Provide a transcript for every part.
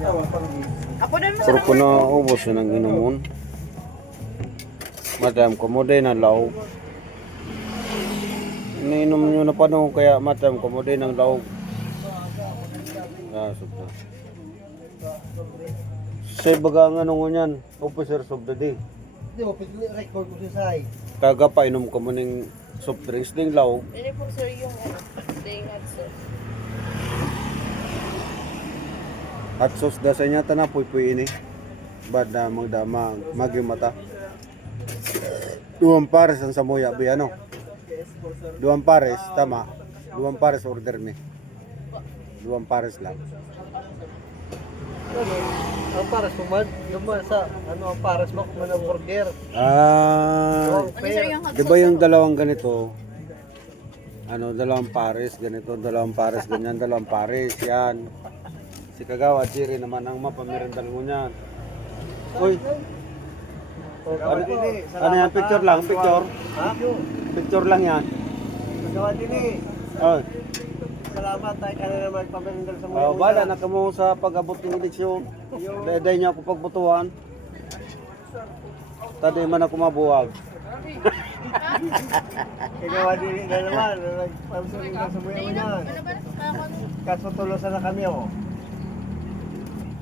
Ako din mo Pero kung naubos yun ang inumon, madam ko mo din ang laog. Iniinom nyo na pa no, kaya madam ko mo din ang laog. Sobra. Say baga nga nung yan, officer of the day. Hindi mo, record ko siya say. Kaga pa inom ko mo ng soft drinks ding laog. Hindi po sir yung day hot sauce. Hot sauce da sa inya na puy-puy ini. Bad na magdama magi mata. Duwang pares ang samoya ano. Duwang pares tama. Duwang pares order ni. Duwang pares lang. Ang pares mo man, duman sa, ang pares mo kung ang burger. Ah, Ano sir yung hot di ba yung dalawang ganito? Dalawang pares ganito, dalawang pares ganyan, dalawang pares yan. Si Kagawa Jerry naman ang mapamerendal mo niyan. Uy. Ano yan? Picture lang, picture. Ha? Picture lang yan. Magawa din eh. Oh. Salamat tayo ka na naman pamilindal sa mga Bala na kamo sa pag-abot ng eleksyon. Daday niya ako pagbutuhan. Tadi man ako mabuwag. Igawa din na naman. Pamilindal sa mga una. Kaso tulosan na kami oh.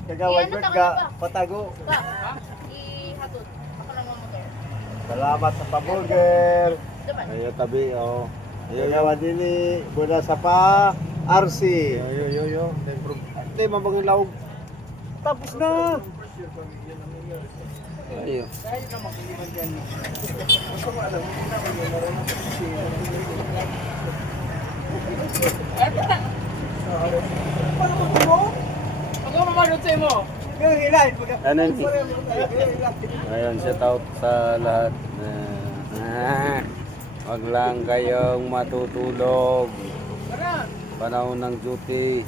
Kagawa din ka patago. Ihatod. Ako lang mga motor. Salamat sa paburger. Ayo tabi oh. Kagawa din eh. Muna sa pa. RC. Yo. Hindi mabangin laog. Tapos na. Ayo. Ako mamalot sa mo. Yung ilay. Ano ni? Ayun, shout out sa lahat. Wag lang kayong matutulog. Panahon ng duty.